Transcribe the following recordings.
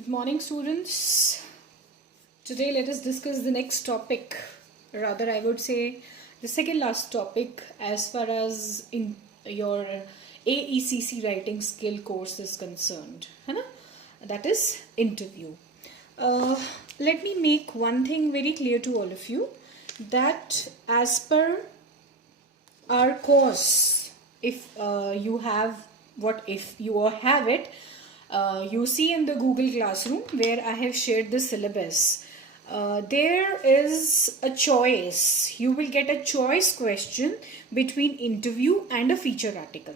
Good morning, students. Today, let us discuss the next topic. Rather, I would say the second last topic as far as in your AECC writing skill course is concerned. है ना? That is interview. Let me make one thing very clear to all of you that as per our course, if you have it, you see in the Google Classroom where I have shared the syllabus. There is a choice. You will get a choice question between interview and a feature article.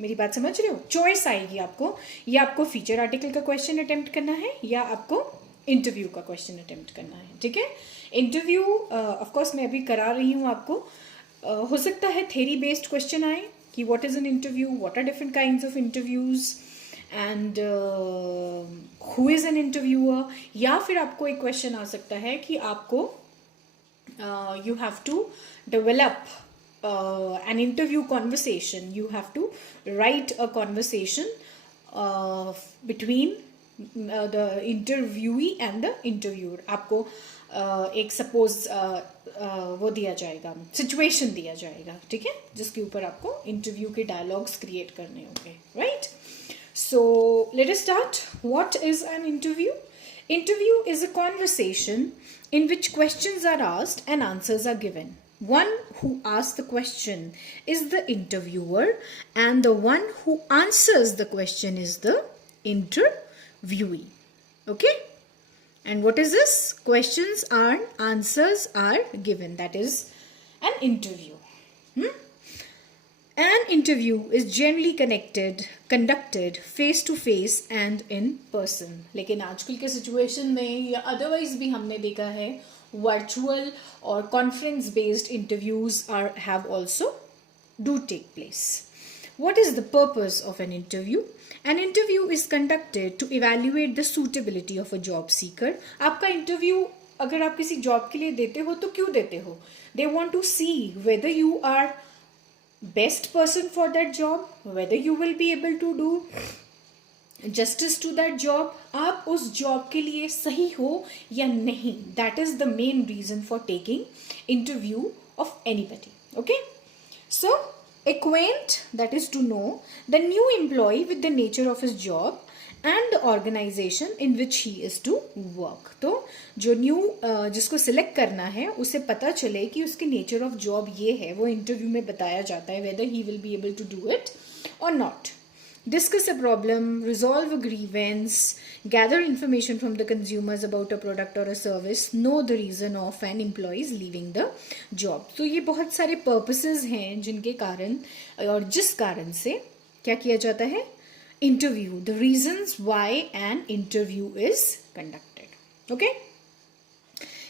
मेरी बात समझ रहे हो? Choice आएगी आपको, या आपको feature article का क्वेश्चन अटेम्प्ट करना है या आपको इंटरव्यू का क्वेश्चन अटेम्प्ट करना है. ठीक है. इंटरव्यू ऑफ कोर्स मैं अभी करा रही हूँ आपको. हो सकता है थेरी बेस्ड क्वेश्चन आए कि what is an interview, what are different kinds of interviews and who is an interviewer, या फिर आपको एक क्वेश्चन आ सकता है कि आपको you have to develop an interview conversation. You have to write a conversation between the interviewee and the interviewer. आपको एक सपोज वो दिया जाएगा, सिचुएशन दिया जाएगा, ठीक है, जिसके ऊपर आपको इंटरव्यू के डायलॉग्स क्रिएट करने होंगे, right. So let us start. What is an interview? Interview is a conversation in which questions are asked and answers are given. One who asks the question is the interviewer and the one who answers the question is the interviewee. Okay? And what is this? Questions and answers are given. That is an interview. An interview is generally conducted face to face and in person. लेकिन आजकल के situation में या otherwise भी हमने देखा है virtual or conference based interviews have also do take place. What is the purpose of an interview? An interview is conducted to evaluate the suitability of a job seeker. आपका interview अगर आप किसी job के लिए देते हो तो क्यों देते हो? They want to see whether you are best person for that job, whether you will be able to do justice to that job, आप उस जॉब के लिए सही हो या नहीं. That is the main reason for taking interview of anybody. Okay, so acquaint, that is to know the new employee with the nature of his job and the organization in which he is to work. तो जो new जिसको select करना है उसे पता चले कि उसके नेचर ऑफ जॉब ये है, वो इंटरव्यू में बताया जाता है whether he will be able to do it or not. Discuss a problem, resolve a grievance, gather information from the consumers about a product or a service, know the reason of an employee's leaving the job. तो ये बहुत सारे purposes हैं जिनके कारण और जिस कारण से क्या किया जाता है, interview, the reasons why an interview is conducted. Okay?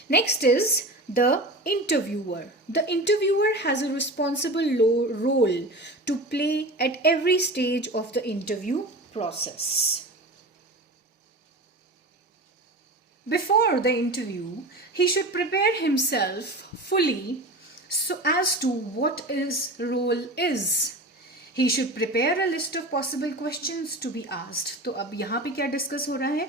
Next is the interviewer. The interviewer has a responsible role to play at every stage of the interview process. Before the interview, he should prepare himself fully so as to what his role is. He should prepare a list of possible questions to be asked. तो अब यहाँ पे क्या discuss हो रहा है,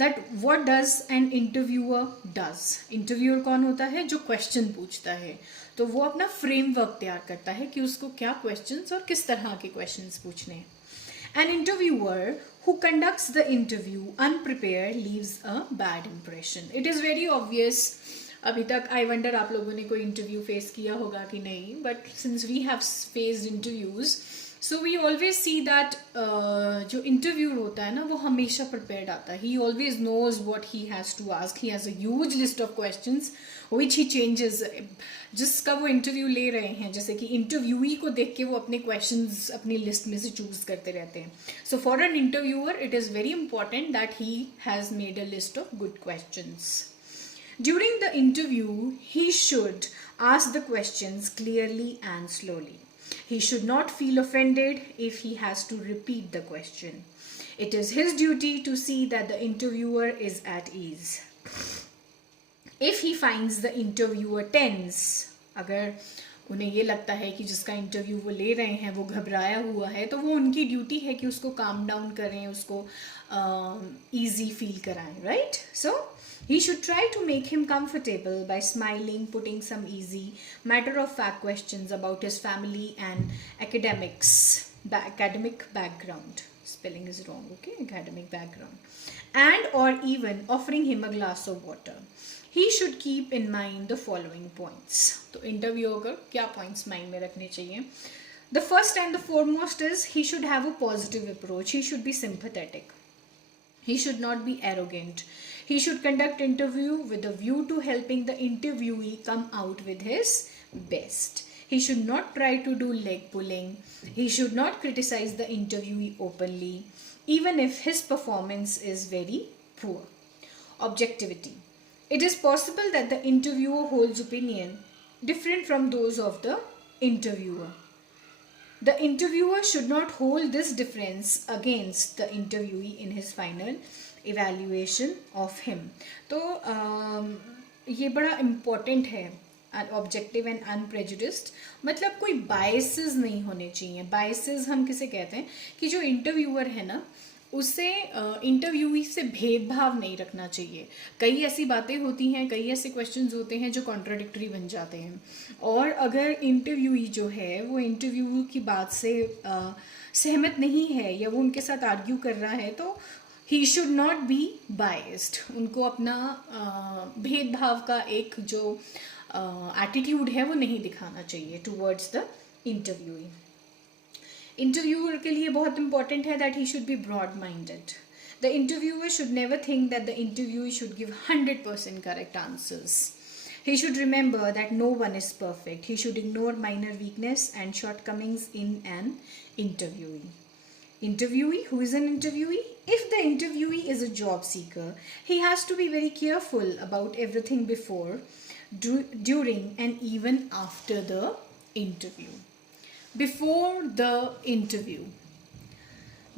that what does an interviewer does. Interviewer कौन होता है, जो क्वेश्चन पूछता है. तो वो अपना फ्रेमवर्क तैयार करता है कि उसको क्या क्वेश्चंस और किस तरह के क्वेश्चंस पूछने हैं. An interviewer who conducts the interview unprepared leaves a bad impression. It is very obvious. अभी तक आई वंडर आप लोगों ने कोई इंटरव्यू फेस किया होगा कि नहीं, but since we have faced interviews, so we always see that जो इंटरव्यूअर होता है ना वो हमेशा प्रिपेयर्ड आता है. He always knows what he has to ask. He has a huge list of questions which he changes जिसका वो इंटरव्यू ले रहे हैं. जैसे कि इंटरव्यूई को देख के वो अपने क्वेश्चंस अपनी लिस्ट में से चूज करते रहते हैं. So for an interviewer it is very important that he has made a list of good questions. During the interview, he should ask the questions clearly and slowly. He should not feel offended if he has to repeat the question. It is his duty to see that the interviewer is at ease. If he finds the interviewer tense, अगर उन्हें ये लगता है कि जिसका interview वो ले रहे हैं वो घबराया हुआ है, तो वो उनकी ड्यूटी है कि उसको काम डाउन करें, उसको easy feel कराएं, right? So he should try to make him comfortable by smiling, putting some easy matter of fact questions about his family and academic background. Spelling is wrong, okay? Academic background. And or even offering him a glass of water. He should keep in mind the following points. तो interview अगर क्या points mind में रखने चाहिए? The first and the foremost is he should have a positive approach. He should be sympathetic. He should not be arrogant. He should conduct interview with a view to helping the interviewee come out with his best. He should not try to do leg pulling. He should not criticize the interviewee openly, even if his performance is very poor. Objectivity. It is possible that the interviewer holds opinion different from those of the interviewer. The interviewer should not hold this difference against the interviewee in his final evaluation of him. तो ये बड़ा important है, objective and अनप्रेजुडिस्ड, मतलब कोई biases नहीं होने चाहिए. Biases हम किसे कहते हैं कि जो इंटरव्यूअर है ना उसे इंटरव्यूई से भेदभाव नहीं रखना चाहिए. कई ऐसी बातें होती हैं, कई ऐसे क्वेश्चंस होते हैं जो कॉन्ट्राडिक्टरी बन जाते हैं, और अगर इंटरव्यूई जो है वो इंटरव्यू की बात से सहमत नहीं है या वो उनके साथ आर्ग्यू कर रहा है तो he should not be biased. उनको अपना भेदभाव का एक जो एटीट्यूड है वो नहीं दिखाना चाहिए टूवर्ड्स द इंटरव्यूई. इंटरव्यूअर के लिए बहुत इंपॉर्टेंट है that he should be broad minded. The interviewer should never think that the interviewee should give 100% correct answers. He should remember that no one is perfect. He should ignore minor weakness and shortcomings in an interviewee. Interviewee, who is an interviewee? If the interviewee is a job seeker, he has to be very careful about everything before, during and even after the interview. Before the interview,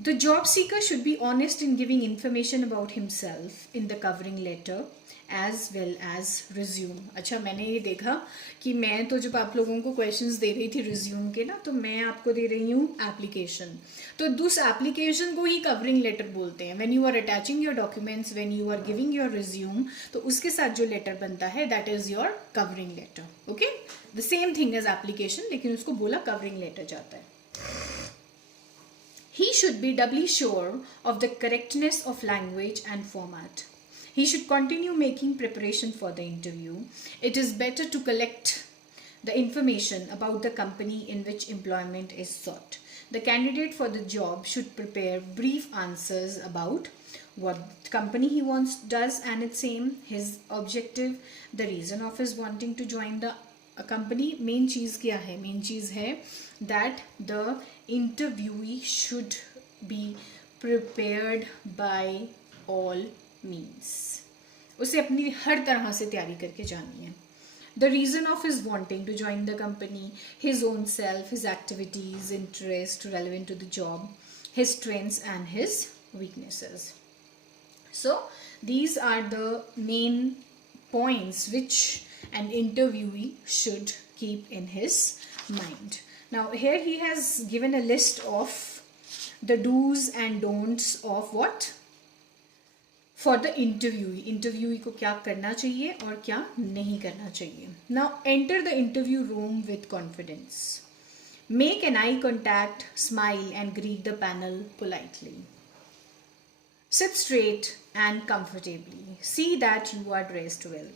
the job seeker should be honest in giving information about himself in the covering letter as well as resume. अच्छा, मैंने ये देखा कि मैं तो जब आप लोगों को क्वेश्चंस दे रही थी रिज्यूम के ना, तो मैं आपको दे रही हूँ एप्लीकेशन, तो उस एप्लीकेशन को ही कवरिंग लेटर बोलते हैं. When you are attaching your documents, when you are giving your resume, तो उसके साथ जो लेटर बनता है that is your covering letter. Okay, the same thing as application, लेकिन उसको बोला कवरिंग लेटर जाता है. He should be doubly sure of the correctness of language and format. He should continue making preparation for the interview. It is better to collect the information about the company in which employment is sought. The candidate for the job should prepare brief answers about what company he does and its aim, his objective, the reason of his wanting to join the company. Main चीज़ क्या है? Main चीज़ है that the interviewee should be prepared by all means. उसे अपनी हर तरह से तैयारी करके जानी है. The reason of his wanting to join the company, his own self, his activities, interest relevant to the job, his strengths and his weaknesses. So these are the main points which an interviewee should keep in his mind. Now here he has given a list of the do's and don'ts of what? For the interviewee. Interviewee को क्या करना चाहिए और क्या नहीं करना चाहिए. Now enter the interview room with confidence. Make an eye contact, smile and greet the panel politely. Sit straight and comfortably. See that you are dressed well.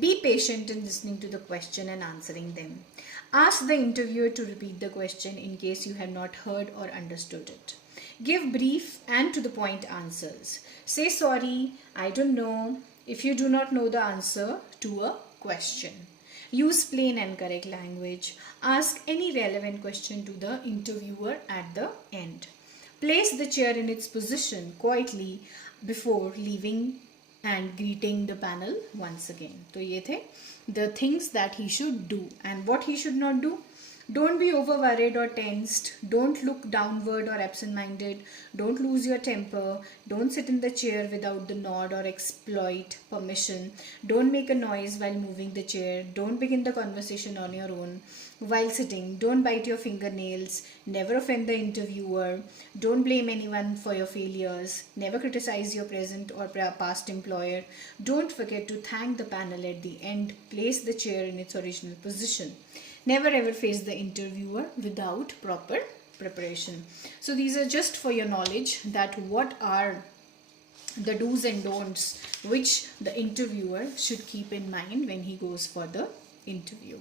Be patient in listening to the question and answering them. Ask the interviewer to repeat the question in case you have not heard or understood it. Give brief and to the point answers. Say sorry, I don't know, if you do not know the answer to a question. Use plain and correct language. Ask any relevant question to the interviewer at the end. Place the chair in its position quietly before leaving and greeting the panel once again. तो ये थे the things that he should do and what he should not do. Don't be over worried or tensed. Don't look downward or absent minded. Don't lose your temper. Don't sit in the chair without the nod or exploit permission. Don't make a noise while moving the chair. Don't begin the conversation on your own while sitting. Don't bite your fingernails. Never offend the interviewer. Don't blame anyone for your failures. Never criticize your present or past employer. Don't forget to thank the panel at the end. Place the chair in its original position. Never ever face the interviewer without proper preparation. So these are just for your knowledge that what are the do's and don'ts which the interviewer should keep in mind when he goes for the interview.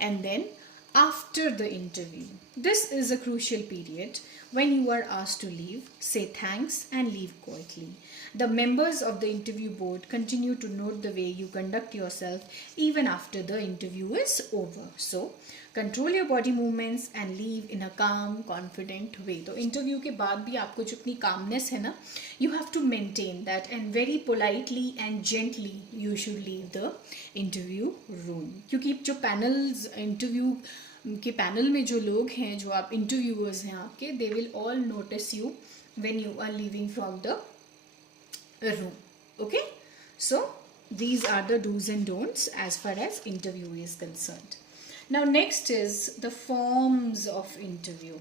And then after the interview, this is a crucial period when you are asked to leave. Say thanks and leave quietly. The members of the interview board continue to note the way you conduct yourself even after the interview is over. So, control your body movements and leave in a calm, confident way. तो interview के बाद भी आपको जो अपनी calmness है ना, you have to maintain that and very politely and gently you should leave the interview room. क्योंकि जो panels interview के पैनल में जो लोग हैं, जो आप इंटरव्यूअर्स हैं आपके, they will all notice you when you are leaving from the room. Okay, so these are the do's and don'ts as far as interview is concerned. Now next is the forms of interview.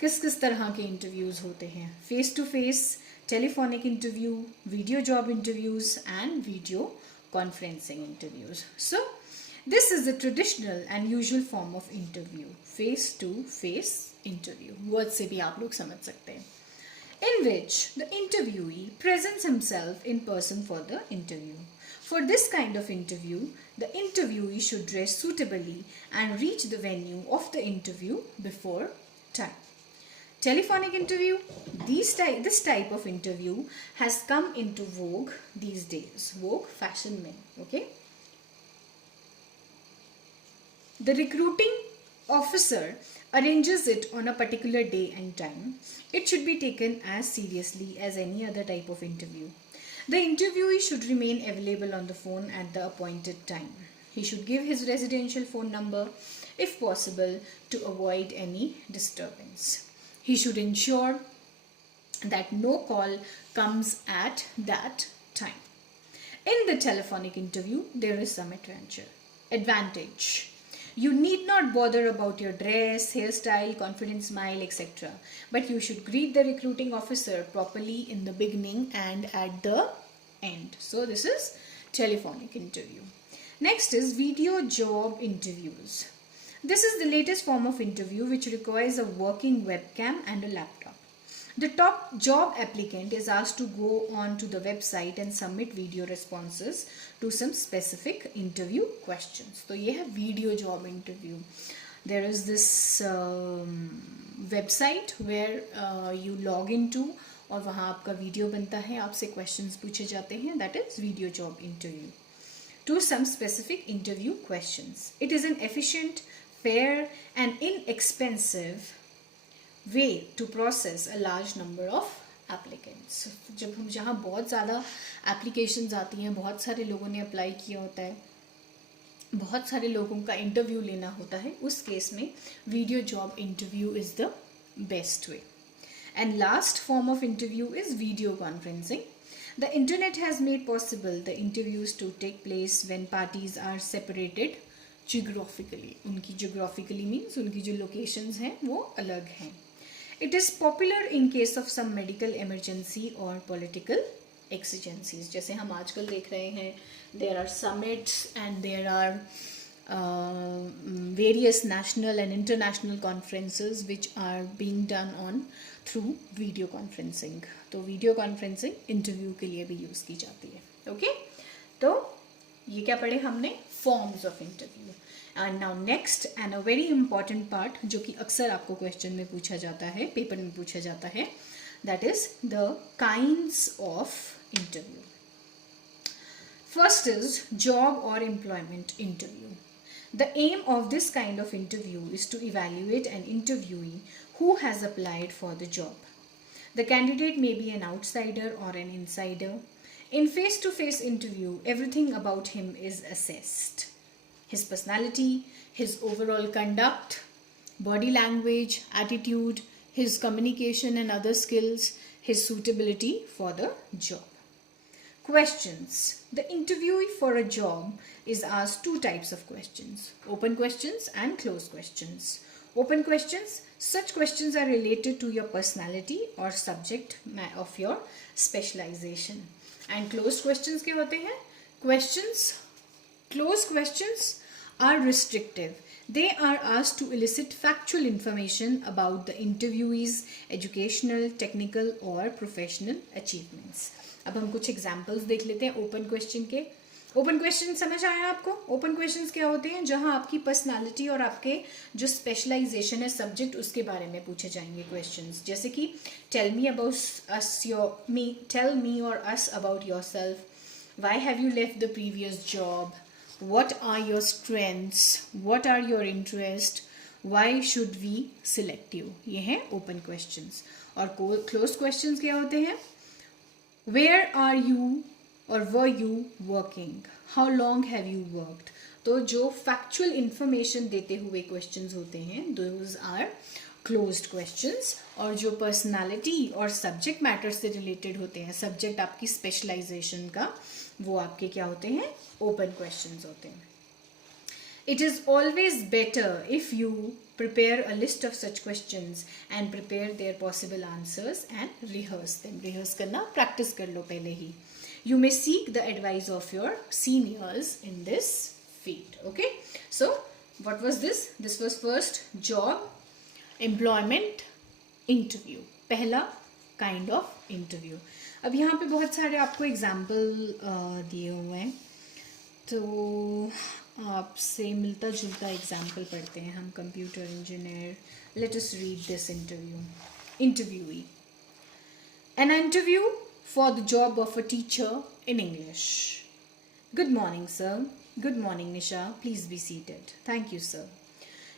किस किस तरह के interviews होते हैं? Face to face, telephonic interview, video job interviews and video conferencing interviews. So this is the traditional and usual form of interview. Face to face interview. Word से भी आप लोग समझ सकते हैं. In which the interviewee presents himself in person for the interview. For this kind of interview, the interviewee should dress suitably and reach the venue of the interview before time. Telephonic interview. This type of interview has come into vogue these days. Vogue fashion में. Okay. The recruiting officer arranges it on a particular day and time. It should be taken as seriously as any other type of interview. The interviewee should remain available on the phone at the appointed time. He should give his residential phone number, if possible, to avoid any disturbance. He should ensure that no call comes at that time. In the telephonic interview, there is some advantage. You need not bother about your dress, hairstyle, confident smile, etc. But you should greet the recruiting officer properly in the beginning and at the end. So this is telephonic interview. Next is video job interviews. This is the latest form of interview which requires a working webcam and a laptop. The top job applicant is asked to go on to the website and submit video responses to some specific interview questions. So ये है video job interview. There is this website where you log into और वहाँ आपका video बनता है, आपसे questions पूछे जाते हैं. That is video job interview. To some specific interview questions. It is an efficient, fair and inexpensive way to process a large number of applicants. जब हम जहाँ बहुत ज़्यादा applications आती हैं, बहुत सारे लोगों ने अप्लाई किया होता है, बहुत सारे लोगों का इंटरव्यू लेना होता है, उस केस में video job interview is the best way. And last form of interview is video conferencing. The internet has made possible the interviews to take place when parties are separated geographically. उनकी geographically means उनकी जो locations हैं वो अलग हैं. It is popular in case of some medical emergency or political exigencies. जैसे हम आजकल देख रहे हैं, there are summits and there are various national and international conferences which are being done on through video conferencing. तो video conferencing interview के लिए भी use की जाती है. Okay? तो ये क्या पढ़े हमने? Forms of interview. And now next and a very important part जो कि अक्सर आपको question में पूछा जाता है, पेपर में पूछा जाता है, that is the kinds of interview. First is job or employment interview. The aim of this kind of interview is to evaluate an interviewee who has applied for the job. The candidate may be an outsider or an insider. In face-to-face interview, everything about him is assessed. His personality, his overall conduct, body language, attitude, his communication and other skills, his suitability for the job. Questions. The interviewee for a job is asked two types of questions: open questions and closed questions. Open questions, such questions are related to your personality or subject of your specialization. And closed questions क्या होते हैं? Closed questions are restrictive. They are asked to elicit factual information about the interviewee's educational, technical or professional achievements. अब हम कुछ examples देख लेते हैं open question के. ओपन क्वेश्चन समझ आया आपको? ओपन क्वेश्चंस क्या होते हैं? जहां आपकी पर्सनालिटी और आपके जो स्पेशलाइजेशन है सब्जेक्ट उसके बारे में पूछे जाएंगे क्वेश्चंस. जैसे कि टेल मी और us about yourself, why have you left the previous job, what are your strengths, what are your interest, why should we select you. ये हैं ओपन क्वेश्चंस. और क्लोज क्वेश्चंस क्या होते हैं? Where are you or were you working? How long have you worked? तो जो factual information देते हुए क्वेश्चंस होते हैं those are closed questions. और जो पर्सनालिटी और सब्जेक्ट मैटर से रिलेटेड होते हैं, सब्जेक्ट आपकी स्पेशलाइजेशन का, वो आपके क्या होते हैं? ओपन क्वेश्चंस होते हैं. It is always better if you prepare a list of such questions and prepare their possible answers and rehearse them. Rehearse करना, practice कर लो पहले ही. You may seek the advice of your seniors in this field. Okay? So, what was this? This was first job, employment, interview. पहला kind of interview. अब यहाँ पे बहुत सारे आपको example दिए हुए हैं. तो आपसे मिलता जुलता एग्जाम्पल पढ़ते हैं हम. Computer engineer. Let us read this interview. Interviewee. An interview for the job of a teacher in English. Good morning sir. Good morning Nisha. Please be seated. Thank you sir.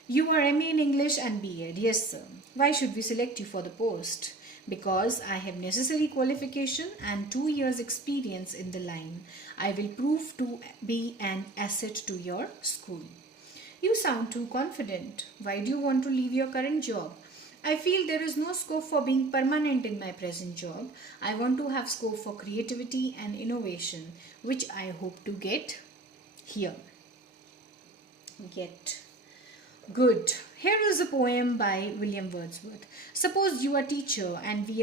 You are MA in English and B.Ed. Yes sir. Why should we select you for the post? Because I have necessary qualification and 2 years experience in the line. I will prove to be an asset to your school. You sound too confident. Why do you want to leave your current job? I feel there is no scope for being permanent in my present job. I want to have scope for creativity and innovation, which I hope to get here. Good. Here is a poem by William Wordsworth. Suppose you are teacher and we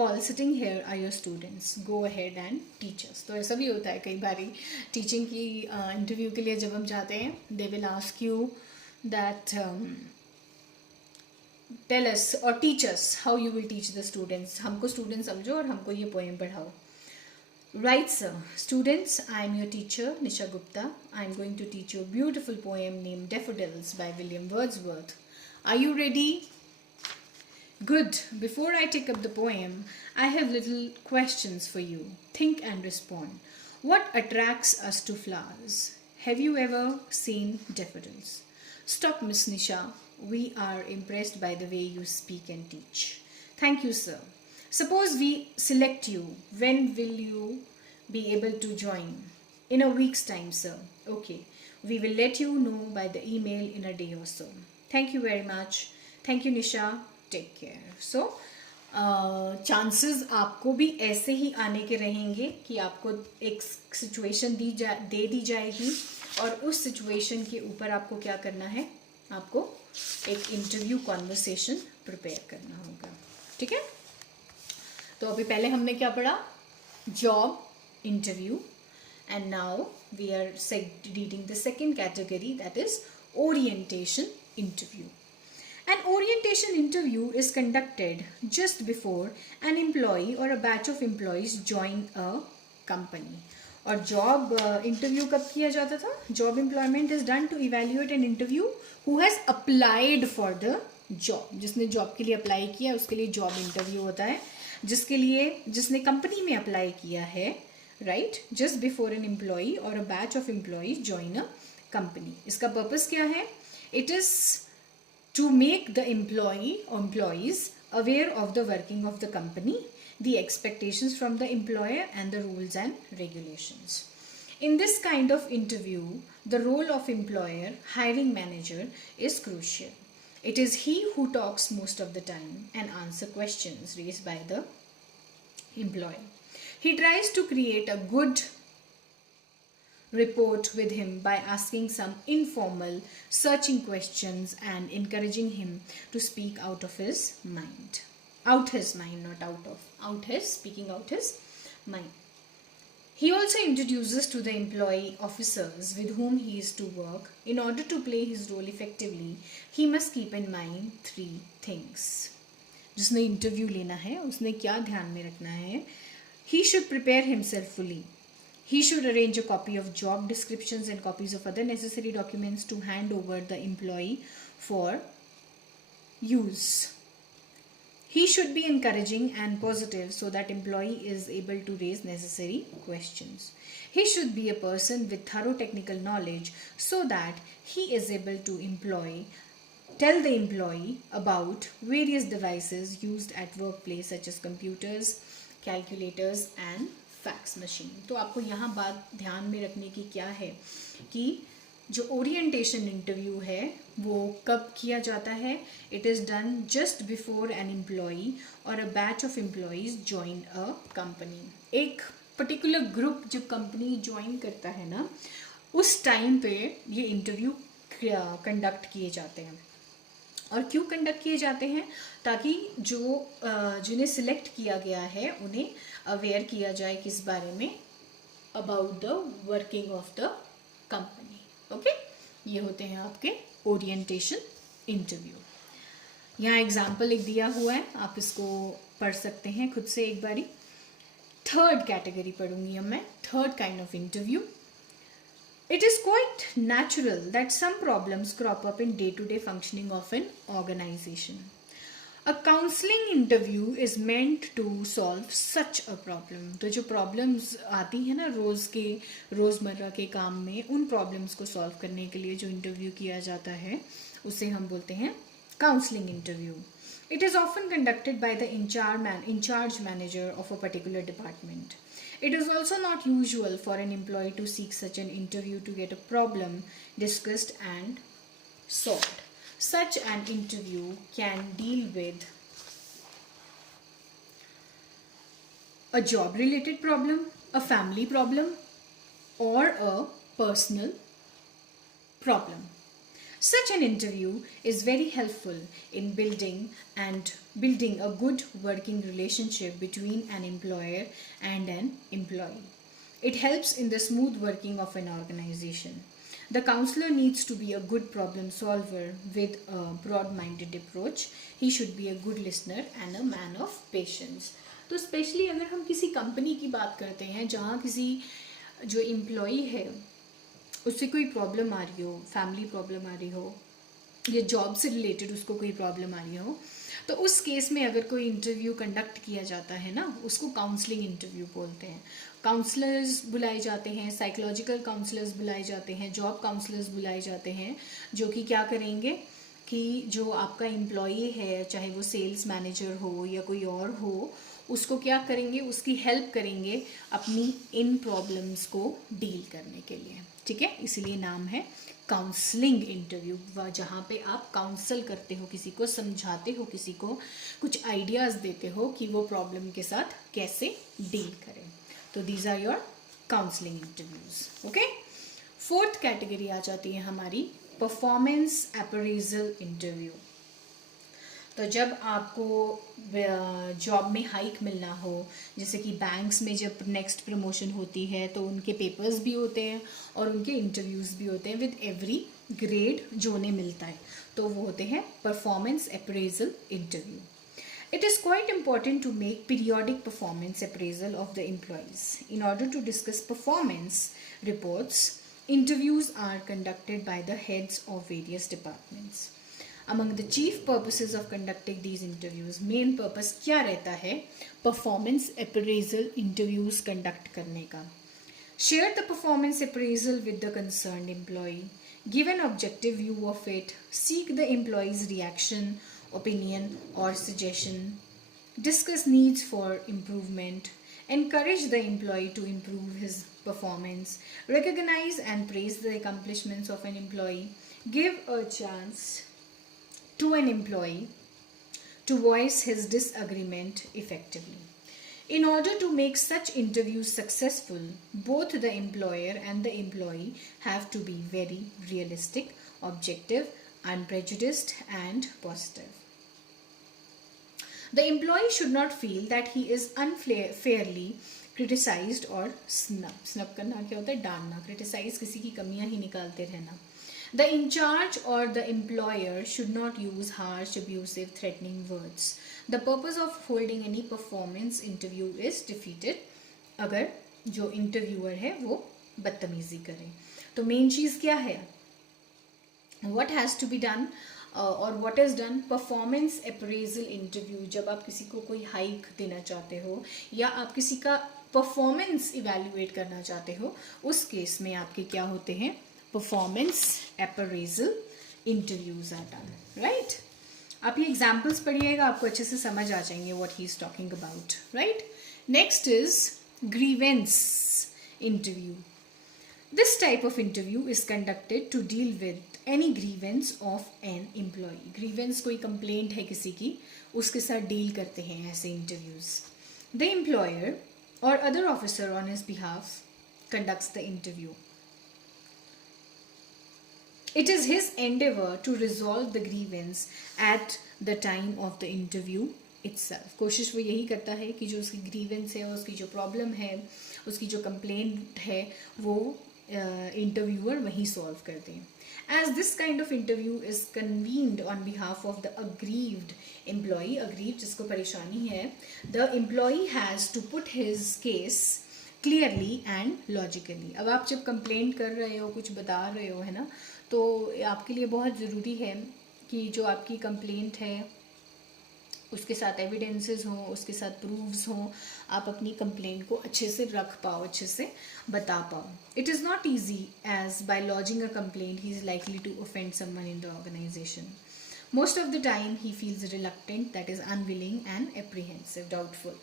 all sitting here are your students. Go ahead and teach us. तो ऐसा भी होता है कई बारी teaching की interview के लिए जब हम जाते हैं, they will ask you that tell us or teach us how you will teach the students. हमको स्टूडेंट समझो और हमको ये पोएम पढ़ाओ. Right sir. Students, I am your teacher Nisha Gupta. I am going to teach you a beautiful poem named Daffodils by William Wordsworth. Are you ready? Good. Before I take up the poem, I have little questions for you. Think and respond. What attracts us to flowers? Have you ever seen daffodils? Stop, Miss Nisha. We are impressed by the way you speak and teach. Thank you, sir. Suppose we select you. When will you be able to join? In a week's time, sir. Okay. We will let you know by the email in a day or so. Thank you very much. Thank you, Nisha. Take care. So, chances आपको भी ऐसे ही आने के रहेंगे कि आपको एक situation दे दी जाएगी और उस सिचुएशन के ऊपर आपको क्या करना है? आपको एक इंटरव्यू कॉन्वर्सेशन प्रिपेयर करना होगा. ठीक है? तो अभी पहले हमने क्या पढ़ा? Job, interview. And now we are reading the second category, that is orientation interview. An orientation interview is conducted just before an employee or a batch of employees join a company. और job interview कब किया जाता था? Job employment is done to evaluate an interview who has applied for the job. जिसने job के लिए apply किया उसके लिए जॉब इंटरव्यू होता है. जिसने कंपनी में अप्लाई किया है, right, just before an employee और a batch of employees join a company. इसका पर्पस क्या है? It is to make the employee और employees aware of the working of the company, the expectations from the employer and the rules and regulations. In this kind of interview, the role of employer, hiring manager, is crucial. It is he who talks most of the time and answer questions raised by the employee. He tries to create a good report with him by asking some informal, searching questions and encouraging him to speak out of his mind. Out his mind, not out of. Speaking out his mind. He also introduces to the employee officers with whom he is to work. In order to play his role effectively, he must keep in mind 3 things. जिसने interview लेना है उसने क्या ध्यान में रखना है? He should prepare himself fully. He should arrange a copy of job descriptions and copies of other necessary documents to hand over the employee for use. He should be encouraging and positive so that employee is able to raise necessary questions. He should be a person with thorough technical knowledge so that he is able to tell the employee about various devices used at workplace such as computers, calculators and fax machine. तो आपको यहाँ बात ध्यान में रखने की क्या है कि जो ओरिएंटेशन इंटरव्यू है वो कब किया जाता है? It is done just before an employee और a batch of employees join a company. एक पर्टिकुलर ग्रुप जब कंपनी ज्वाइन करता है ना, उस टाइम पे ये इंटरव्यू कंडक्ट किए जाते हैं. और क्यों कंडक्ट किए जाते हैं? ताकि जिन्हें सिलेक्ट किया गया है उन्हें अवेयर किया जाए किस बारे में, about the working of the company. Okay, ये होते हैं आपके ओरिएंटेशन इंटरव्यू. यहाँ एग्जाम्पल एक दिया हुआ है, आप इसको पढ़ सकते हैं खुद से एक बारी. 3rd कैटेगरी पढ़ूंगी अब मैं, 3rd kind of interview. It is quite natural that some problems crop up in day-to-day functioning of an organization. A counseling interview is meant to solve such a problem. तो जो problems आती है ना रोज़मर्रा के काम में, उन problems को solve करने के लिए जो interview किया जाता है उसे हम बोलते हैं counseling interview. It is often conducted by the in charge manager of a particular department. It is also not usual for an employee to seek such an interview to get a problem discussed and solved. Such an interview can deal with a job-related problem, a family problem, or a personal problem. Such an interview is very helpful in building a good working relationship between an employer and an employee. It helps in the smooth working of an organization. The counselor needs to be a good problem solver with a broad-minded approach. He should be a good listener and a man of patience. तो specially अगर हम किसी company की बात करते हैं जहाँ किसी जो एम्प्लॉई है उससे कोई प्रॉब्लम आ रही हो, फैमिली प्रॉब्लम आ रही हो या जॉब से रिलेटेड उसको कोई प्रॉब्लम आ रही हो, तो उस केस में अगर कोई इंटरव्यू कंडक्ट किया जाता है ना, उसको काउंसलिंग इंटरव्यू बोलते हैं. काउंसलर्स बुलाए जाते हैं, साइकोलॉजिकल काउंसलर्स बुलाए जाते हैं, जॉब काउंसलर्स बुलाए जाते हैं, जो कि क्या करेंगे कि जो आपका एम्प्लॉई है, चाहे वो सेल्स मैनेजर हो या कोई और हो, उसको क्या करेंगे, उसकी हेल्प करेंगे अपनी इन प्रॉब्लम्स को डील करने के लिए. ठीक है, इसलिए नाम है काउंसलिंग इंटरव्यू, जहाँ पे आप काउंसल करते हो, किसी को समझाते हो, किसी को कुछ आइडियाज़ देते हो कि वो प्रॉब्लम के साथ कैसे डील करें. तो these are your counselling interviews. Okay, 4th category आ जाती है हमारी परफॉर्मेंस अप्रेजल इंटरव्यू. तो जब आपको जॉब में हाइक मिलना हो, जैसे कि बैंक्स में जब नेक्स्ट प्रमोशन होती है तो उनके पेपर्स भी होते हैं और उनके इंटरव्यूज़ भी होते हैं विद एवरी ग्रेड जो उन्हें मिलता है, तो वो होते हैं performance appraisal interview. It is quite important to make periodic performance appraisal of the employees. In order to discuss performance reports, interviews are conducted by the heads of various departments. Among the chief purposes of conducting these interviews, main purpose क्या रहता है performance appraisal interviews conduct करने का? Share the performance appraisal with the concerned employee. Give an objective view of it. Seek the employee's reaction, opinion or suggestion. Discuss needs for improvement. encourage the employee to improve his performance, recognize and praise the accomplishments of an employee, give a chance to an employee to voice his disagreement effectively. In order to make such interviews successful, both the employer and the employee have to be very realistic, objective, unprejudiced, and positive. The employee should not feel that he is unfairly criticized or snub करना क्या होता है, डांटना, criticize किसी की कमियां ही निकालते रहना. The in charge or the employer should not use harsh, abusive, threatening words. The purpose of holding any performance interview is defeated अगर जो interviewer है वो बदतमीजी करे. तो मेन चीज़ क्या है? What has to be done और what is done? Performance appraisal interview. जब आप किसी को कोई हाइक देना चाहते हो या आप किसी का परफॉर्मेंस इवेल्युएट करना चाहते हो, उस केस में आपके क्या होते हैं? Performance appraisal interviews are done, right. आप ये एग्जाम्पल्स पढ़िएगा, आपको अच्छे से समझ आ जाएंगे what he is talking about, right. Next is grievance interview. This type of interview is conducted to deal with any grievance of an employee. Grievance कोई कंप्लेंट है किसी की, उसके साथ डील करते हैं ऐसे इंटरव्यूज. द एम्प्लॉयर और other officer on his behalf conducts the interview. It is his endeavor to resolve the grievance at the time of the interview itself. कोशिश वो यही करता है कि जो उसकी grievance है, उसकी जो problem है, उसकी जो complaint है, वो interviewer वही solve कर दें. As this kind of interview is convened on behalf of the aggrieved employee, aggrieved जिसको परेशानी है, the employee has to put his case clearly and logically. अब आप जब complaint कर रहे हो, कुछ बता रहे हो, है ना, तो आपके लिए बहुत ज़रूरी है कि जो आपकी कंप्लेंट है उसके साथ एविडेंसेस हों, उसके साथ प्रूफ्स हों, आप अपनी कंप्लेंट को अच्छे से रख पाओ, अच्छे से बता पाओ. It is not easy as by lodging a complaint he is likely to offend someone in the organisation. Most of the time he feels reluctant, that is unwilling and apprehensive, doubtful.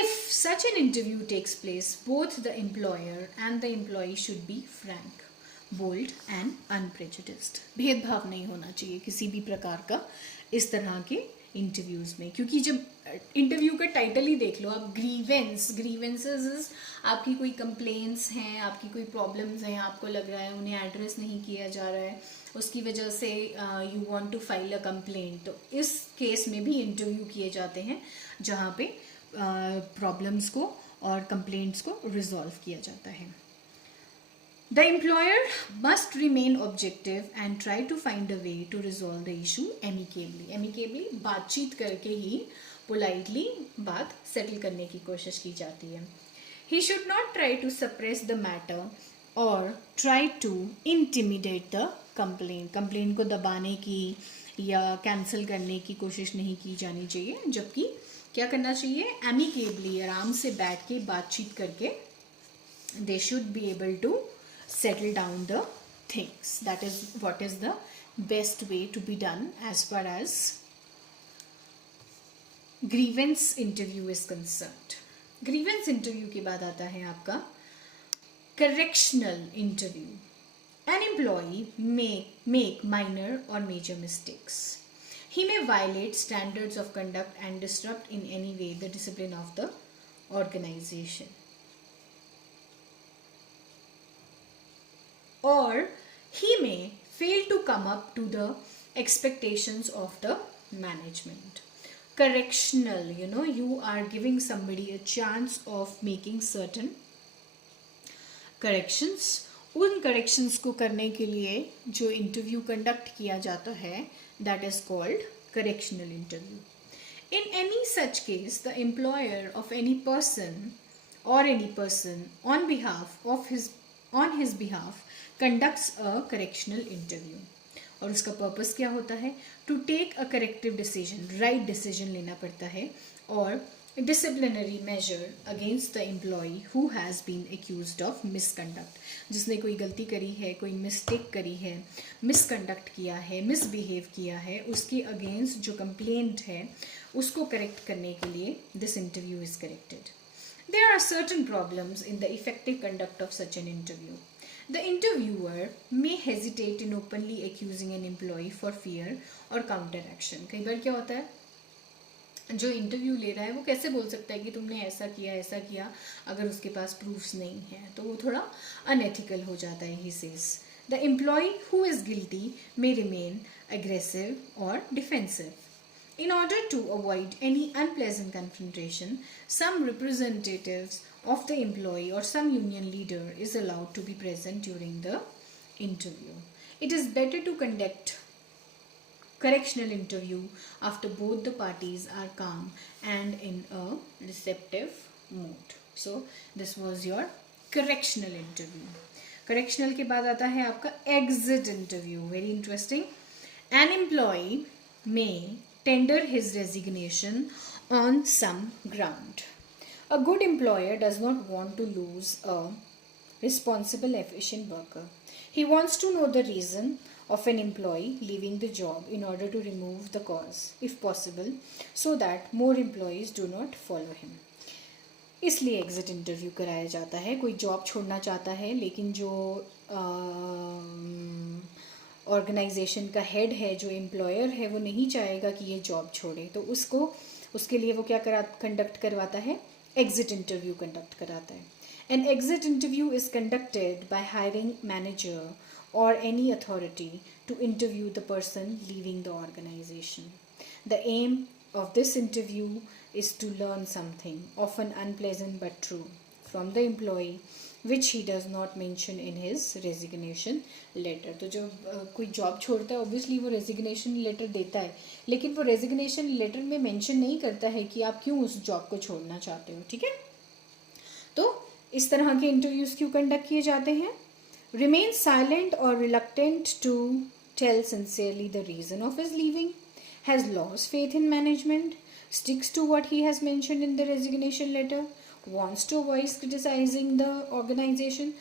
If such an interview takes place, both the employer and the employee should be frank, bold and unprejudiced. भेदभाव नहीं होना चाहिए किसी भी प्रकार का इस तरह के इंटरव्यूज़ में, क्योंकि जब इंटरव्यू का टाइटल ही देख लो आप, ग्रीवेंसेस, आपकी कोई कंप्लेंट्स हैं, आपकी कोई प्रॉब्लम्स हैं, आपको लग रहा है उन्हें एड्रेस नहीं किया जा रहा है, उसकी वजह से you want to file a complaint. तो इस केस में भी इंटरव्यू किए जाते हैं जहाँ पे प्रॉब्लम्स को और कंप्लेंट्स को रिजॉल्व किया जाता है. The employer must remain objective and try to find a way to resolve the issue amicably. Amicably बातचीत करके ही politely बात settle करने की कोशिश की जाती है. He should not try to suppress the matter or try to intimidate the complaint. Complaint को दबाने की या cancel करने की कोशिश नहीं की जानी चाहिए, जबकि क्या करना चाहिए? amicably, आराम से बैठ के बातचीत करके they should be able to settle down the things. That is what is the best way to be done as far as grievance interview is concerned. Grievance interview के बाद आता है आपका correctional interview. An employee may make minor or major mistakes. He may violate standards of conduct and disrupt in any way the discipline of the organization. Or he may fail to come up to the expectations of the management. Correctional, you are giving somebody a chance of making certain corrections. उन corrections को करने के लिए जो interview conduct किया जाता है, that is called correctional interview. In any such case, the employer of any person or any person on his behalf conducts a correctional interview. और उसका पर्पस क्या होता है? To take a corrective decision, right decision लेना पड़ता है, और disciplinary measure against the employee who has been accused of misconduct. जिसने कोई गलती करी है, कोई मिस्टेक करी है, मिसकंडक्ट किया है, मिसबिहेव किया है, उसके अगेंस्ट जो कंप्लेंट है उसको करेक्ट करने के लिए this interview is corrected. There are certain problems in the effective conduct of such an interview. The interviewer may hesitate in openly accusing an employee for fear or counteraction. कई बार क्या होता है, जो इंटरव्यू ले रहा है वो कैसे बोल सकता है कि तुमने ऐसा किया अगर उसके पास प्रूफ्स नहीं है, तो वो थोड़ा अनएथिकल हो जाता है. He says the employee who is guilty may remain aggressive or defensive. In order to avoid any unpleasant confrontation, some representatives of the employee or some union leader is allowed to be present during the interview. It is better to conduct correctional interview after both the parties are calm and in a receptive mood. So this was your correctional interview. Correctional के बाद आता है आपका exit interview. Very interesting. An employee may tender his resignation on some ground. A good employer does not want to lose a responsible, efficient worker. He wants to know the reason of an employee leaving the job in order to remove the cause, if possible, so that more employees do not follow him. इसलिए exit interview कराया जाता है. कोई job छोड़ना चाहता है लेकिन जो ऑर्गेनाइजेशन का हेड है, जो एम्प्लॉयर है, वो नहीं चाहेगा कि ये जॉब छोड़े, तो उसके लिए वो क्या कंडक्ट करवाता है, एग्ज़िट इंटरव्यू कंडक्ट कराता है. An exit interview is conducted by hiring manager or any authority to interview the person leaving the organization. The aim of this interview is to learn something, often unpleasant but true, from the employee, which he does not mention in his resignation letter. तो जो कोई job छोड़ता है obviously वो resignation letter देता है, लेकिन वो रेजिग्नेशन लेटर में मेंशन नहीं करता है कि आप क्यों उस जॉब को छोड़ना चाहते हो. ठीक है, तो इस तरह के इंटरव्यूज़ क्यों कंडक्ट किए जाते हैं. Remains silent or reluctant to tell sincerely the reason of his leaving, has lost faith in management, sticks to what he has mentioned in the resignation letter, wants to avoid criticizing the organization,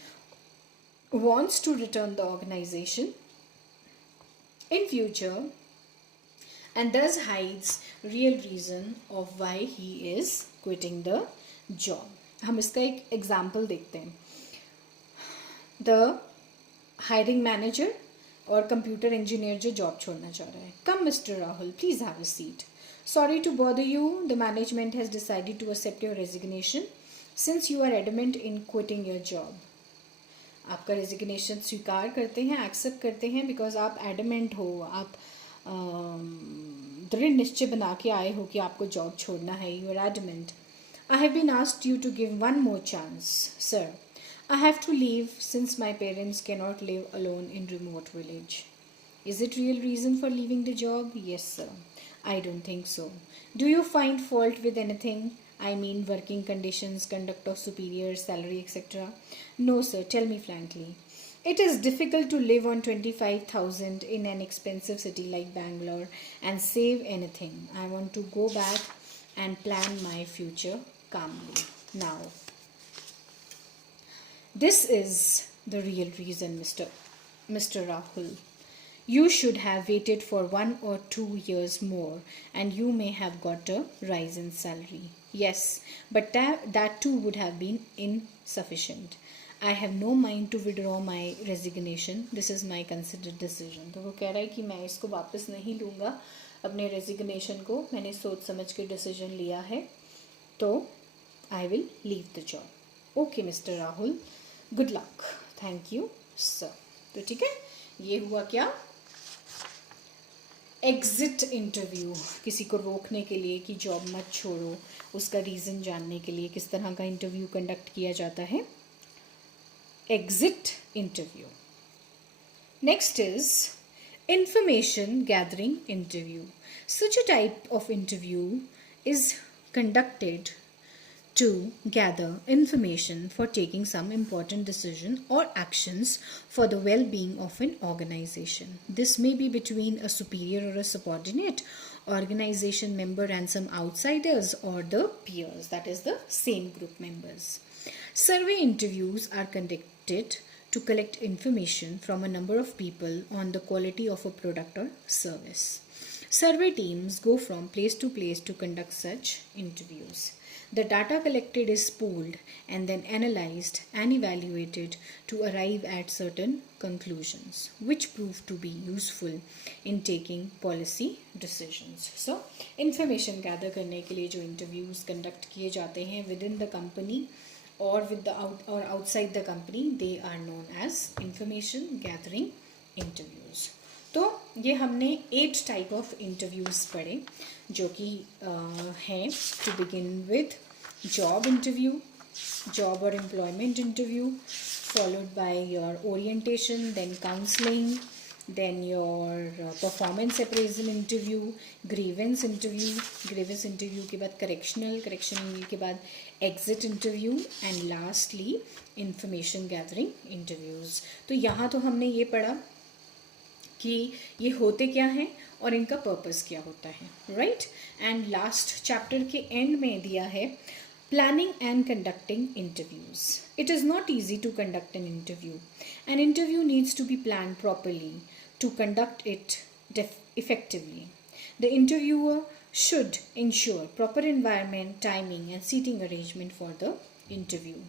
wants to return the organization in future, and thus hides real reason of why he is quitting the job. हम इसका एक example देखते हैं. The hiring manager और computer engineer जो job छोड़ना चाह रहा है. Come mister Rahul, please have a seat. Sorry to bother you, the management has decided to accept your resignation since you are adamant in quitting your job. आपका resignation स्वीकार करते हैं, एक्सेप्ट करते हैं, बिकॉज आप एडमेंट हो, आप दृढ़ निश्चय बना के आए हो कि आपको जॉब छोड़ना है. You are adamant. I have been asked you to give one more chance, sir. I have to leave since my parents cannot live alone in remote village. Is it real reason for leaving the job? Yes, sir. I don't think so. Do you find fault with anything? I mean working conditions, conduct of superiors, salary, etc. No, sir. Tell me frankly. It is difficult to live on 25,000 in an expensive city like Bangalore and save anything. I want to go back and plan my future calmly. Now, this is the real reason, Mr. Rahul. You should have waited for 1 or 2 years more and you may have got a rise in salary. Yes, but that too would have been insufficient. I have no mind to withdraw my resignation. This is my considered decision. तो वो कह रहा है कि मैं इसको वापस नहीं लूँगा, अपने रेजिग्नेशन को मैंने सोच समझ के डिसीजन लिया है, तो I will leave the job. Okay, Mr. Rahul. Good luck. Thank you sir. तो ठीक है, ये हुआ क्या, एग्ज़िट इंटरव्यू. किसी को रोकने के लिए कि जॉब मत छोड़ो, उसका रीज़न जानने के लिए किस तरह का इंटरव्यू कंडक्ट किया जाता है, exit interview. Next is information gathering interview. Such a type of interview is conducted to gather information for taking some important decision or actions for the well-being of an organization. This may be between a superior or a subordinate, organization member and some outsiders, or the peers, that is the same group members. Survey interviews are conducted to collect information from a number of people on the quality of a product or service. Survey teams go from place to place to conduct such interviews. The data collected is pooled and then analyzed and evaluated to arrive at certain conclusions, which prove to be useful in taking policy decisions. So, information gather करने के लिए जो interviews conduct किए जाते हैं within the company or outside the company, they are known as information gathering interviews. तो ये हमने 8 टाइप ऑफ इंटरव्यूज़ पढ़े जो कि हैं to begin with job interview, job और employment interview, followed by your orientation, then counseling, then your performance appraisal interview, grievance interview के बाद correctional के बाद exit interview and lastly information gathering interviews. तो यहाँ तो हमने ये पढ़ा कि ये होते क्या हैं और इनका पर्पस क्या होता है, राइट. एंड लास्ट चैप्टर के एंड में दिया है planning and conducting interviews. It is not easy to conduct an interview. An interview needs to be plan properly to conduct it effectively. The interviewer should ensure proper environment, timing and seating arrangement for the interview.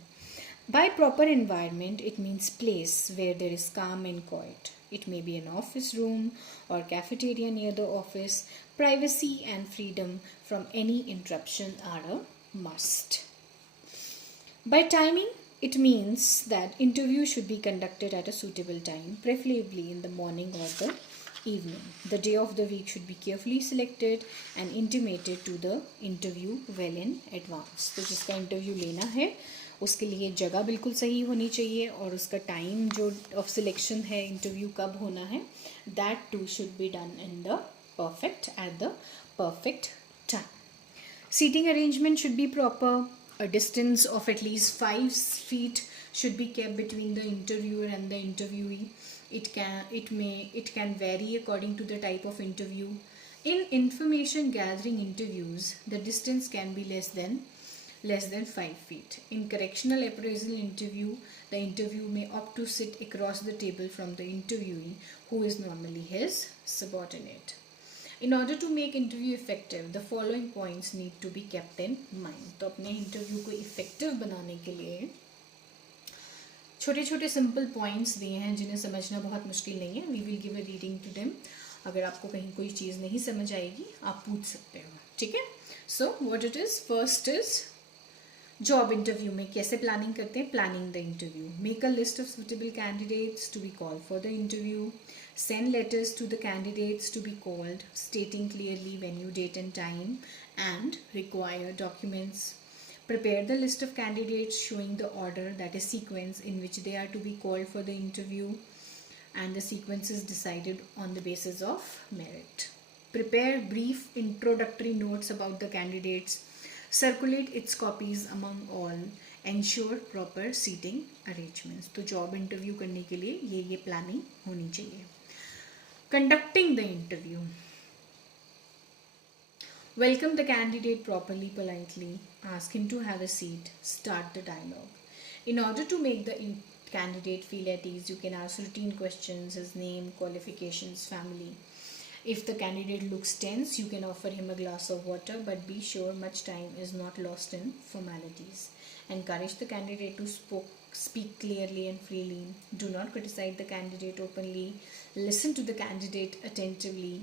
By proper environment, it means place where there is calm and quiet. It may be an office room or cafeteria near the office. Privacy and freedom from any interruption are a must. By timing, it means that interview should be conducted at a suitable time, preferably in the morning or the evening. The day of the week should be carefully selected and intimated to the interview well in advance. तो जिसका interview लेना है उसके लिए जगह बिल्कुल सही होनी चाहिए और उसका टाइम जो ऑफ सिलेक्शन है इंटरव्यू कब होना है that too should be done in the perfect at the perfect time. Seating arrangement should be proper. A distance of at least 5 feet should be kept between the interviewer and the interviewee. It can vary according to the type of interview. In information gathering interviews, the distance can be less than 5 feet. In correctional appraisal interview, the interview may opt to sit across the table from the interviewee, who is normally his subordinate. In order to make interview effective, the following points need to be kept in mind. तो अपने interview को effective बनाने के लिए छोटे छोटे simple points दिए हैं जिन्हें समझना बहुत मुश्किल नहीं है. We will give a reading to them. अगर आपको कहीं कोई चीज़ नहीं समझ आएगी आप पूछ सकते हो, ठीक है. So what it is, first is job interview में कैसे प्लानिंग करते हैं. Planning the interview. Make a list of suitable candidates to be called for the interview. Send letters to the candidates to be called, stating clearly venue, date and time and required documents. Prepare the list of candidates showing the order, that is sequence, in which they are to be called for the interview, and the sequence is decided on the basis of merit. Prepare brief introductory notes about the candidates. Circulate its copies among all. Ensure proper seating arrangements. तो job interview करने के लिए ये planning होनी चाहिए. Conducting the interview. Welcome the candidate properly, politely. Ask him to have a seat. Start the dialogue. In order to make the candidate feel at ease, you can ask routine questions, his name, qualifications, family. If the candidate looks tense, you can offer him a glass of water, but be sure much time is not lost in formalities. Encourage the candidate to speak clearly and freely. Do not criticize the candidate openly. Listen to the candidate attentively.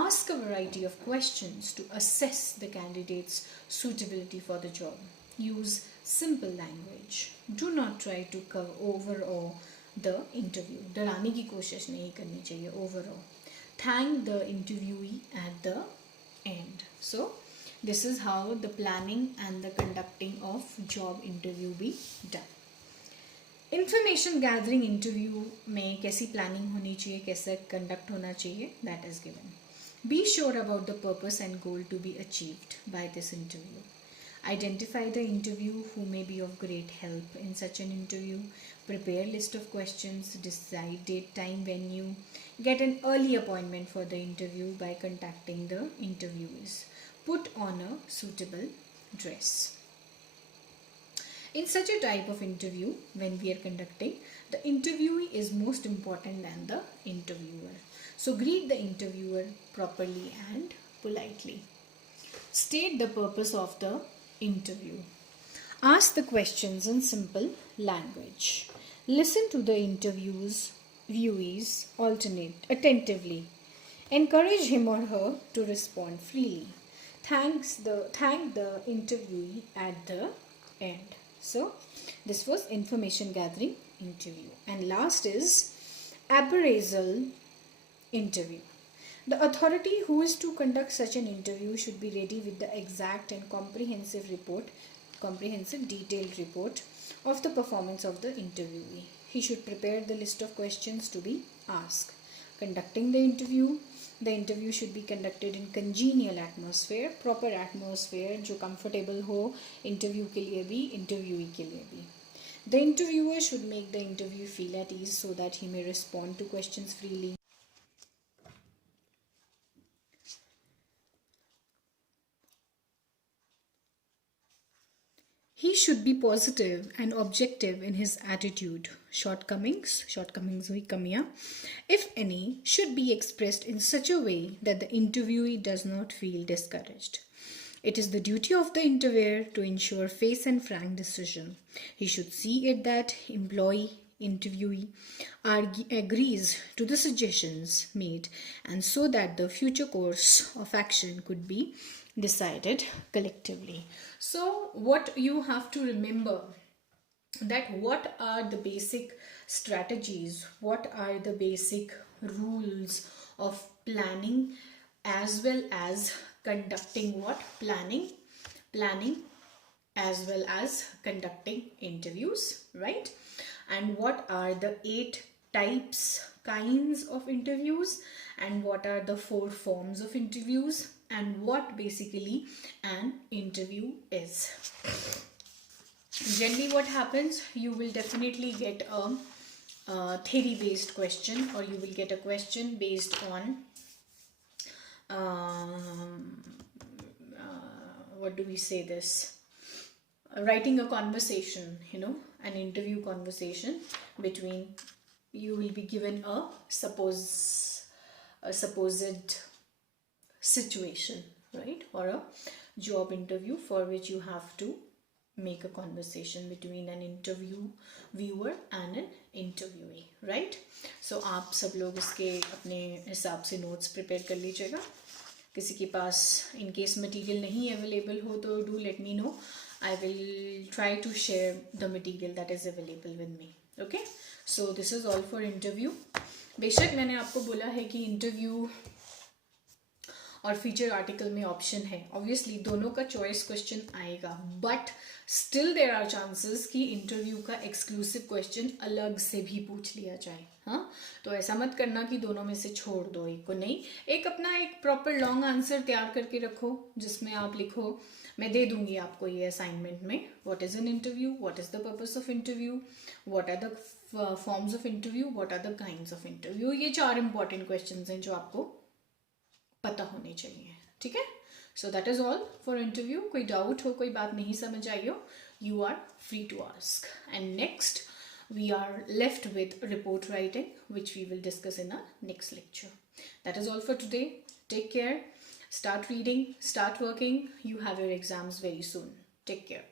Ask a variety of questions to assess the candidate's suitability for the job. Use simple language. Do not try to overawe the interview. डराने की कोशिश नहीं करनी चाहिए. Overawe. Thank the interviewee at the end. So this is how the planning and the conducting of job interview be done. Information gathering interview में कैसी planning होनी चाहिए, कैसे conduct होना चाहिए, that is given. Be sure about the purpose and goal to be achieved by this interview. Identify the interview who may be of great help in such an interview. Prepare list of questions. Decide date, time, venue. Get an early appointment for the interview by contacting the interviewees. Put on a suitable dress. In such a type of interview, when we are conducting, the interviewee is most important than the interviewer. So greet the interviewer properly and politely. State the purpose of the interview. Ask the questions in simple language. Listen to the viewees attentively. Encourage him or her to respond freely. Thank the interviewee at the end. So this was information gathering interview. And last is appraisal interview. The authority who is to conduct such an interview should be ready with the exact and comprehensive detailed report of the performance of the interviewee. He should prepare the list of questions to be asked. Conducting the interview should be conducted in congenial atmosphere, proper atmosphere जो comfortable हो interview के लिए भी, interviewee के लिए भी. The interviewer should make the interview feel at ease so that he may respond to questions freely. He should be positive and objective in his attitude. Shortcomings हुई कमियां, if any, should be expressed in such a way that the interviewee does not feel discouraged. It is the duty of the interviewer to ensure fair and frank decision. He should see it that interviewee agrees to the suggestions made, and so that the future course of action could be decided collectively. So what you have to remember, that what are the basic strategies, what are the basic rules of planning as well as conducting planning as well as conducting interviews, right? And what are the 8 kinds of interviews, and what are the 4 forms of interviews, and what basically an interview is. Generally what happens, you will definitely get a theory based question, or you will get a question based on what do we say this, writing a conversation, an interview conversation between, you will be given a supposed situation, right, or a job interview for which you have to make a conversation between an interviewer and an interviewee, right? So आप सब लोग इसके अपने हिसाब से notes prepare कर लीजिएगा. किसी के पास in case material नहीं available हो तो do let me know. I will try to share the material that is available with me. Okay, so this is all for interview. बेशक मैंने आपको बोला है कि इंटरव्यू और फीचर आर्टिकल में ऑप्शन है, ऑब्वियसली दोनों का चॉइस क्वेश्चन आएगा, but still there are chances कि इंटरव्यू का एक्सक्लूसिव क्वेश्चन अलग से भी पूछ लिया जाए. हाँ, तो ऐसा मत करना कि दोनों में से छोड़ दो एक को, नहीं, एक अपना एक प्रॉपर लॉन्ग आंसर तैयार करके रखो जिसमें आप लिखो, मैं दे दूंगी आपको ये असाइनमेंट में, what is an interview, what is the purpose of interview, what are the forms of interview, what are the kinds of interview. ये 4 इंपॉर्टेंट क्वेश्चन हैं जो आपको पता होने चाहिए. ठीक है, so that is all for interview. कोई डाउट हो, कोई बात नहीं समझ आई हो, you are free to ask. And next we are left with report writing, which we will discuss in our next lecture. That is all for today. Take care. Start reading, start working. You have your exams very soon. Take care.